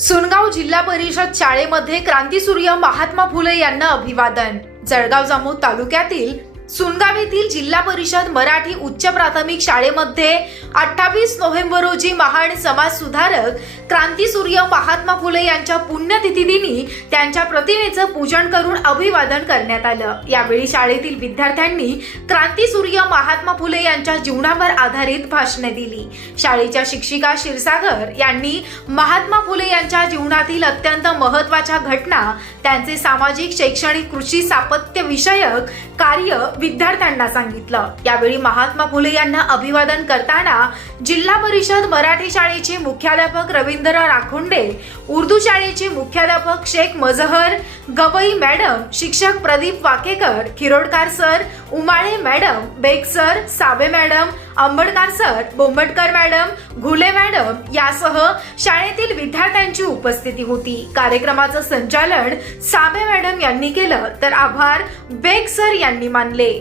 सुनगाव जिल्हा परिषद शाळेमध्ये क्रांतीसूर्य महात्मा फुले यांना अभिवादन. जळगाव जामोद तालुक्यातील सुनगाव येथील जिल्हा परिषद मराठी उच्च प्राथमिक शाळेमध्ये अठ्ठावीस नोव्हेंबर रोजी महान समाज सुधारक क्रांतीसूर्य महात्मा फुले यांच्या पुण्यतिथी दिनी त्यांच्या प्रतिमेचं पूजन करून अभिवादन करण्यात आलं. यावेळी शाळेतील विद्यार्थ्यांनी क्रांतीसूर्य महात्मा फुले यांच्या जीवनावर आधारित भाषणे दिली. शाळेच्या शिक्षिका क्षीरसागर यांनी महात्मा फुले यांच्या जीवनातील अत्यंत महत्त्वाच्या घटना त्यांचे सामाजिक शैक्षणिक कृषी सापत्य विषयक कार्य विद्यार्थ्यांना सांगितलं. यावेळी महात्मा फुले यांना अभिवादन करताना जिल्हा परिषद मराठी शाळेचे मुख्याध्यापक रवींद्र राखुंडे उर्दू शाळेचे मुख्याध्यापक शेख मजहर गवई मॅडम शिक्षक Pradeep Wakekar Khirodkar sir Umale madam Baig sir Sabe madam Ambadkar sir Bombatkar madam Ghule madam यासह शाळेतील विद्यार्थ्यांची उपस्थिती होती. कार्यक्रमाचं संचालन साबे मॅडम यांनी केलं तर आभार बेग सर यांनी मानले.